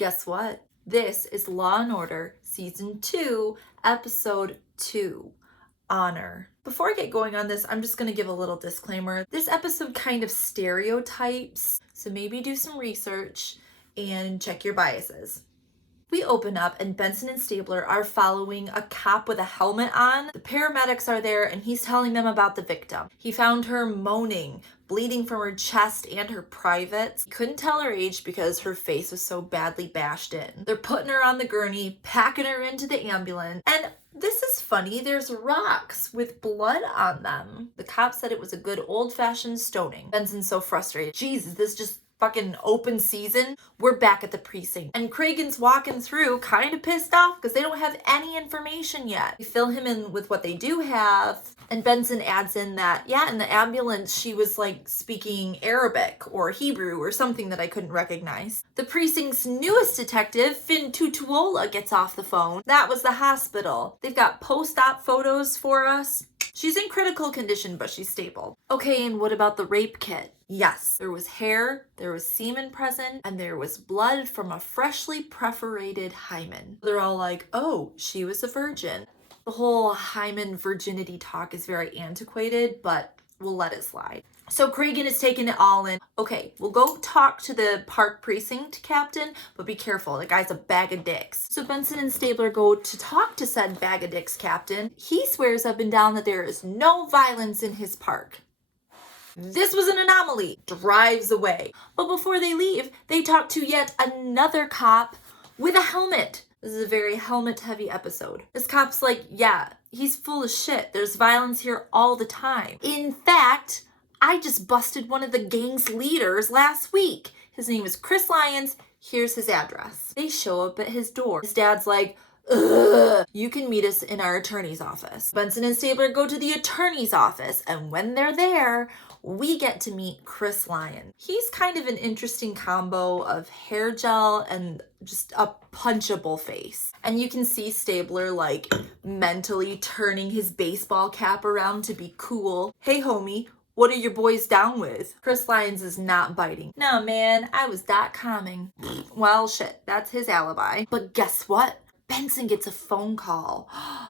Guess what? This is Law & Order Season 2, Episode 2, Honor. Before I get going on this, I'm just going to give a little disclaimer. This episode kind of stereotypes, so maybe do some research and check your biases. We open up and Benson and Stabler are following a cop with a helmet on. The paramedics are there and he's telling them about the victim. He found her moaning, bleeding from her chest and her privates. He couldn't tell her age because her face was so badly bashed in. They're putting her on the gurney, packing her into the ambulance, and this is funny, there's rocks with blood on them. The cop said it was a good old-fashioned stoning. Benson's so frustrated. Jesus, this just fucking open season. We're back at the precinct. And Cragen's walking through kind of pissed off because they don't have any information yet. They fill him in with what they do have. And Benson adds in that, yeah, in the ambulance, she was like speaking Arabic or Hebrew or something that I couldn't recognize. The precinct's newest detective, Finn Tutuola, gets off the phone. That was the hospital. They've got post-op photos for us. She's in critical condition, but she's stable. Okay, and what about the rape kit? Yes, there was hair, there was semen present, and there was blood from a freshly perforated hymen. They're all like, oh, she was a virgin. The whole hymen virginity talk is very antiquated, but we'll let it slide. So Cragen is taking it all in. Okay, we'll go talk to the park precinct captain, but be careful, the guy's a bag of dicks. So Benson and Stabler go to talk to said bag of dicks captain. He swears up and down that there is no violence in his park. This was an anomaly. Drives away. But before they leave, they talk to yet another cop with a helmet. This is a very helmet-heavy episode. This cop's like, yeah, he's full of shit. There's violence here all the time. In fact, I just busted one of the gang's leaders last week. His name is Chris Lyons. Here's his address. They show up at his door. His dad's like, ugh, you can meet us in our attorney's office. Benson and Stabler go to the attorney's office, and when they're there, we get to meet Chris Lyons. He's kind of an interesting combo of hair gel and just a punchable face. And you can see Stabler like mentally turning his baseball cap around to be cool. Hey homie, what are your boys down with? Chris Lyons is not biting. No man, I was that calming. Well shit, that's his alibi. But guess what? Benson gets a phone call.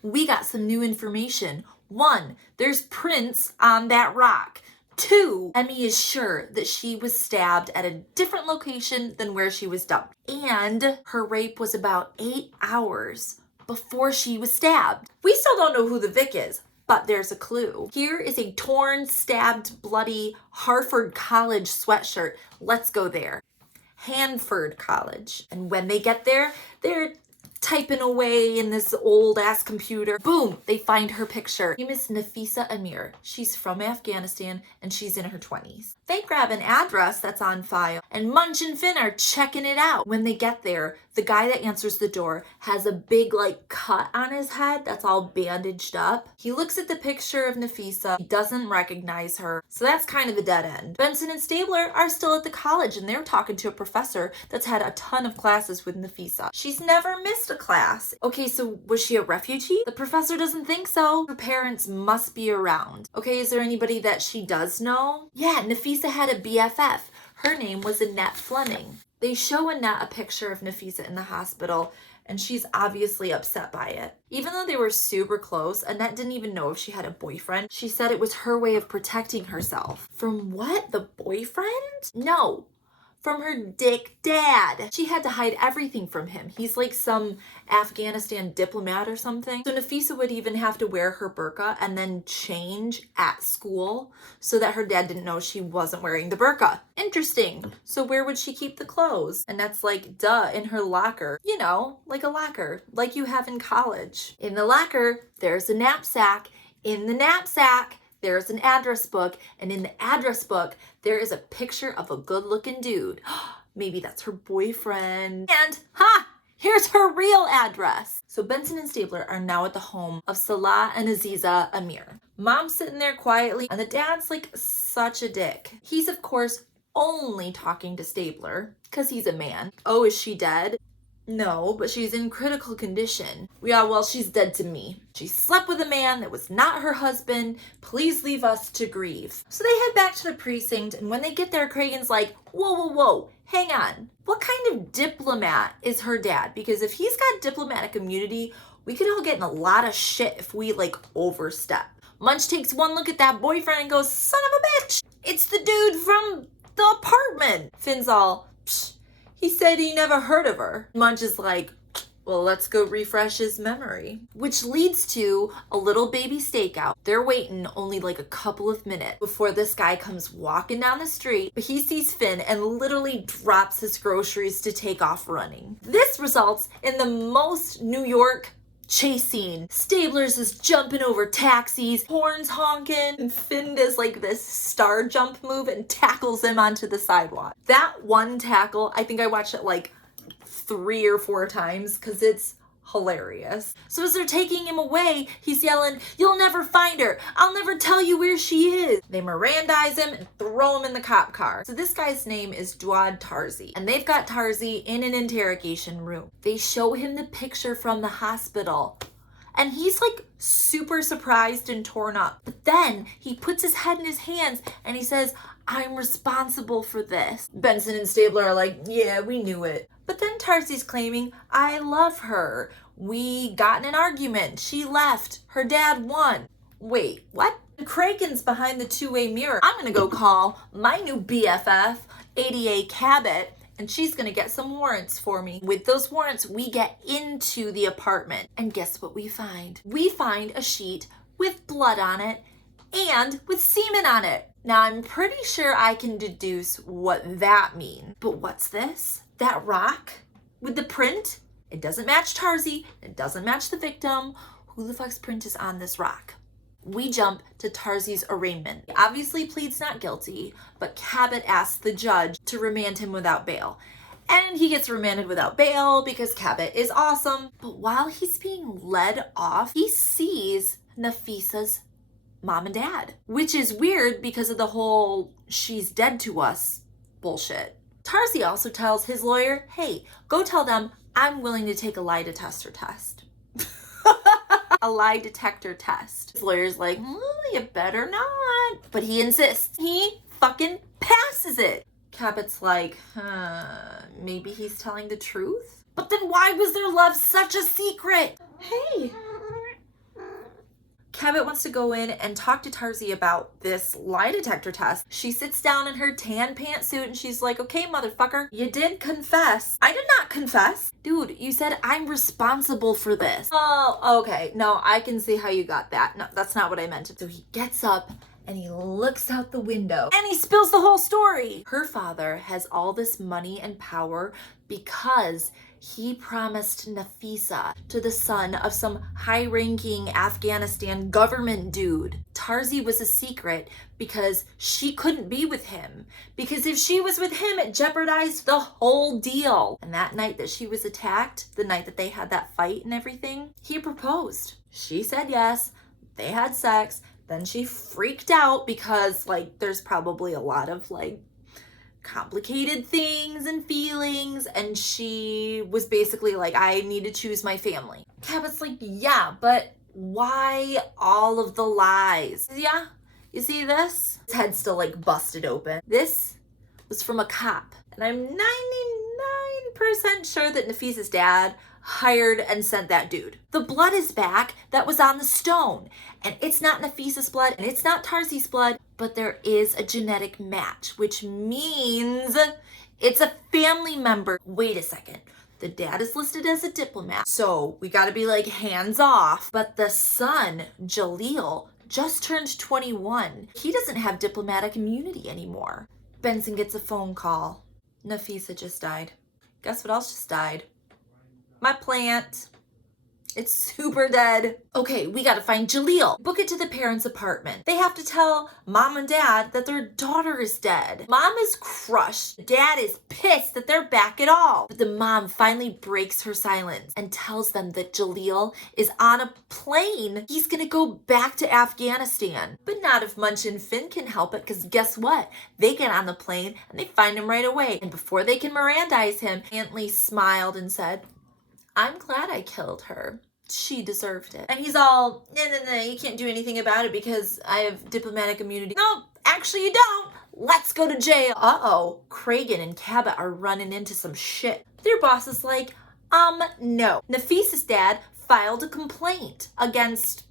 We got some new information. 1, there's prints on that rock. 2, Emmy is sure that she was stabbed at a different location than where she was dumped. And her rape was about 8 hours before she was stabbed. We still don't know who the Vic is, but there's a clue. Here is a torn, stabbed, bloody Harvard College sweatshirt. Let's go there. Hanford College. And when they get there, they're typing away in this old ass computer. Boom, they find her picture. Her name is Nafisa Amir. She's from Afghanistan and she's in her 20s. They grab an address that's on file and Munch and Finn are checking it out. When they get there, the guy that answers the door has a big like cut on his head that's all bandaged up. He looks at the picture of Nafisa. He doesn't recognize her. So that's kind of a dead end. Benson and Stabler are still at the college and they're talking to a professor that's had a ton of classes with Nafisa. She's never missed a class. Okay, so was she a refugee? The professor doesn't think so. Her parents must be around. Okay, is there anybody that she does know? Yeah, Nafisa had a BFF. Her name was Annette Fleming. They show Annette a picture of Nafisa in the hospital, and she's obviously upset by it. Even though they were super close, Annette didn't even know if she had a boyfriend. She said it was her way of protecting herself. From what? The boyfriend? No. From her dick dad. She had to hide everything from him. He's like some Afghanistan diplomat or something. So Nafisa would even have to wear her burqa and then change at school so that her dad didn't know she wasn't wearing the burqa. Interesting. So where would she keep the clothes? And that's like, duh, in her locker. You know, like a locker, like you have in college. In the locker, there's a knapsack. In the knapsack, there's an address book, and in the address book, there is a picture of a good-looking dude. Maybe that's her boyfriend. And, here's her real address. So Benson and Stabler are now at the home of Salah and Aziza Amir. Mom's sitting there quietly, and the dad's like such a dick. He's, of course, only talking to Stabler, because he's a man. Oh, is she dead? No, but she's in critical condition. Yeah, well, she's dead to me. She slept with a man that was not her husband. Please leave us to grieve. So they head back to the precinct, and when they get there, Cragen's like, whoa, whoa, whoa. hang on, what kind of diplomat is her dad? Because if he's got diplomatic immunity, we could all get in a lot of shit if we like overstep. Munch takes one look at that boyfriend and goes, son of a bitch, it's the dude from the apartment. Finn's all, psh, he said he never heard of her. Munch is like, well, let's go refresh his memory. Which leads to a little baby stakeout. They're waiting only like a couple of minutes before this guy comes walking down the street, but he sees Finn and literally drops his groceries to take off running. This results in the most New York chase scene. Stablers is jumping over taxis, horns honking, and Finn does like this star jump move and tackles him onto the sidewalk. That one tackle, I think I watched it like 3 or 4 times because it's hilarious. So as they're taking him away, he's yelling, you'll never find her. I'll never tell you where she is. They Mirandize him and throw him in the cop car. So this guy's name is Dwad Tarzi, and they've got Tarzi in an interrogation room. They show him the picture from the hospital, and he's like super surprised and torn up. But then he puts his head in his hands and he says, I'm responsible for this. Benson and Stabler are like, yeah, we knew it. But then Tarzi's claiming, I love her. We got in an argument. She left. Her dad won. Wait, what? Kraken's behind the two-way mirror. I'm gonna go call my new BFF, ADA Cabot, and she's gonna get some warrants for me. With those warrants, we get into the apartment. And guess what we find? We find a sheet with blood on it and with semen on it. Now, I'm pretty sure I can deduce what that means. But what's this? That rock with the print? It doesn't match Tarzi. It doesn't match the victim. Who the fuck's print is on this rock? We jump to Tarzi's arraignment. He obviously pleads not guilty, but Cabot asks the judge to remand him without bail. And he gets remanded without bail because Cabot is awesome. But while he's being led off, he sees Nafisa's mom and dad, which is weird because of the whole she's dead to us bullshit. Tarzi also tells his lawyer, hey, go tell them I'm willing to take a lie detector test. A lie detector test. His lawyer's like, you better not. But he insists. He fucking passes it. Cabot's like, maybe he's telling the truth? But then why was their love such a secret? Hey. Cabot wants to go in and talk to Tarzi about this lie detector test. She sits down in her tan pantsuit and she's like, okay, motherfucker, you did confess. I did not confess. Dude, you said I'm responsible for this. Oh, okay. No, I can see how you got that. No, that's not what I meant. So he gets up and he looks out the window and he spills the whole story. Her father has all this money and power because he promised Nafisa to the son of some high-ranking Afghanistan government dude. Tarzi was a secret because she couldn't be with him. Because if she was with him, it jeopardized the whole deal. And that night that she was attacked, the night that they had that fight and everything, he proposed. She said yes. They had sex. Then she freaked out because, like, there's probably a lot of, like, complicated things and feelings, and she was basically like, I need to choose my family. Cabot's like, yeah, but why all of the lies? Yeah, you see this? His head's still like busted open. This was from a cop, and I'm 99% sure that Nafisa's dad hired and sent that dude. The blood is back that was on the stone, and it's not Nafisa's blood and it's not Tarzi's blood, but there is a genetic match, which means it's a family member. Wait a second. The dad is listed as a diplomat, so we gotta be like hands off. But the son, Jaleel, just turned 21. He doesn't have diplomatic immunity anymore. Benson gets a phone call. Nafisa just died. Guess what else just died? My plant. It's super dead. Okay, we gotta find Jaleel. Book it to the parents' apartment. They have to tell mom and dad that their daughter is dead. Mom is crushed. Dad is pissed that they're back at all. But the mom finally breaks her silence and tells them that Jaleel is on a plane. He's gonna go back to Afghanistan. But not if Munch and Finn can help it, because guess what? They get on the plane and they find him right away. And before they can Mirandize him, Aunt Lee smiled and said, I'm glad I killed her. She deserved it. And he's all, no, you can't do anything about it because I have diplomatic immunity. No, actually you don't. let's go to jail. Uh-oh, Cragen and Cabot are running into some shit. Their boss is like, no. Nafisa's dad filed a complaint against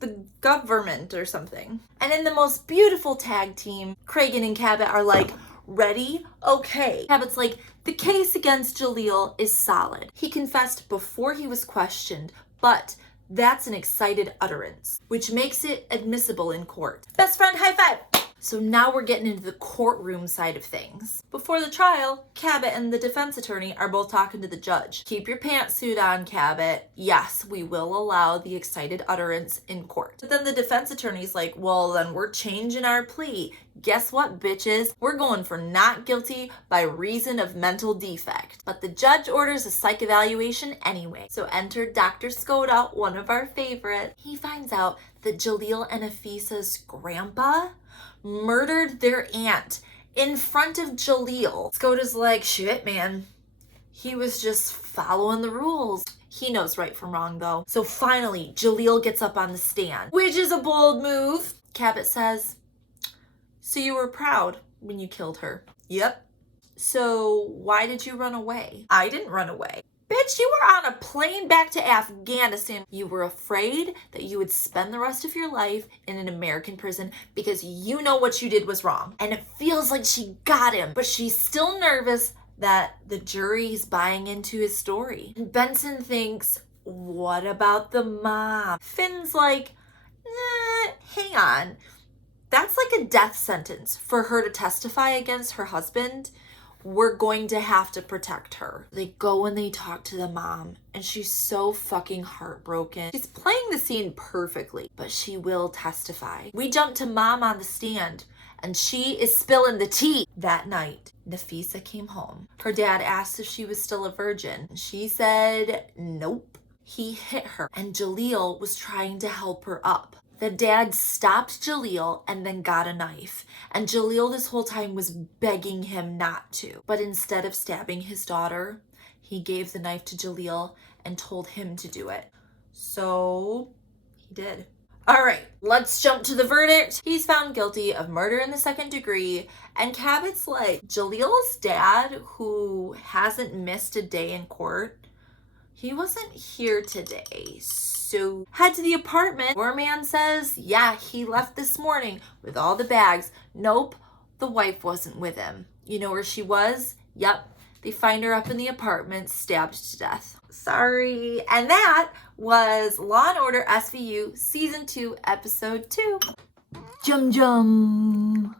the government or something. And in the most beautiful tag team, Cragen and Cabot are like, ready? Okay. Cabot's like, the case against Jaleel is solid. He confessed before he was questioned, but that's an excited utterance, which makes it admissible in court. Best friend high five! So now we're getting into the courtroom side of things. Before the trial, Cabot and the defense attorney are both talking to the judge. Keep your pantsuit on, Cabot. Yes, we will allow the excited utterance in court. But then the defense attorney's like, well, then we're changing our plea. Guess what, bitches? We're going for not guilty by reason of mental defect. But the judge orders a psych evaluation anyway. So enter Dr. Skoda, one of our favorites. He finds out that Jaleel and Nafisa's grandpa murdered their aunt in front of Jaleel. Skoda's like, shit, man. He was just following the rules. He knows right from wrong, though. So finally, Jaleel gets up on the stand, which is a bold move. Cabot says, so you were proud when you killed her? Yep. So why did you run away? I didn't run away. Bitch, you were on a plane back to Afghanistan. You were afraid that you would spend the rest of your life in an American prison because you know what you did was wrong. And it feels like she got him, but she's still nervous that the jury is buying into his story. And Benson thinks, what about the mom? Finn's like, hang on. That's like a death sentence for her to testify against her husband. We're going to have to protect her. They go and they talk to the mom, and she's so fucking heartbroken. She's playing the scene perfectly, but she will testify. We jump to mom on the stand, and she is spilling the tea. That night, Nafisa came home. Her dad asked if she was still a virgin. She said, nope. He hit her, and Jaleel was trying to help her up. The dad stopped Jaleel and then got a knife. And Jaleel this whole time was begging him not to. But instead of stabbing his daughter, he gave the knife to Jaleel and told him to do it. So he did. All right, let's jump to the verdict. He's found guilty of murder in the second degree. And Cabot's like, Jaleel's dad, who hasn't missed a day in court, he wasn't here today. So head to the apartment. Doorman says, yeah, he left this morning with all the bags. Nope, the wife wasn't with him. You know where she was? Yep, they find her up in the apartment, stabbed to death. Sorry. And that was Law & Order SVU Season 2, Episode 2. Jum jum.